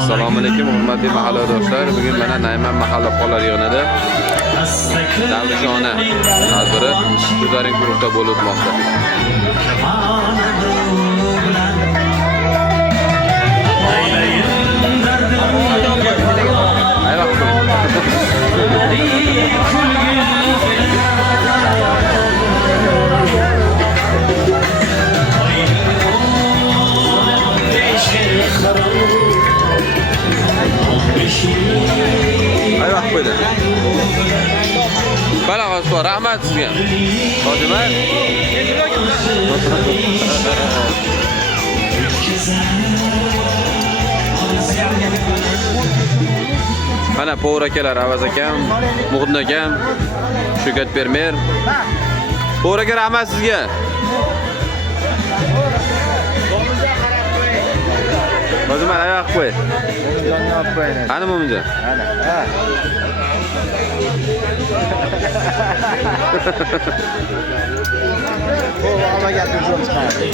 Assalomu alaykum hurmatli mahalladoshlar. Bugun mana Nayman mahalla fuqarolar yig'inida Davrishona tadbiri Guzaring guruhda bo'lib o'tmoqda. Ayvah qo'ydi. Balag'at so'ra, rahmat sizga. Hojima. Mana Po'ra akalar, Avaz akam, Muhsin akam, Shukat Permer. Po'ra aka, rahmat sizga. Hozir ayvaq qo'y. Mo'minjonni olib qo'ying. Qani Mo'minjon? Ana. Bu olmagan uchun chiqadi.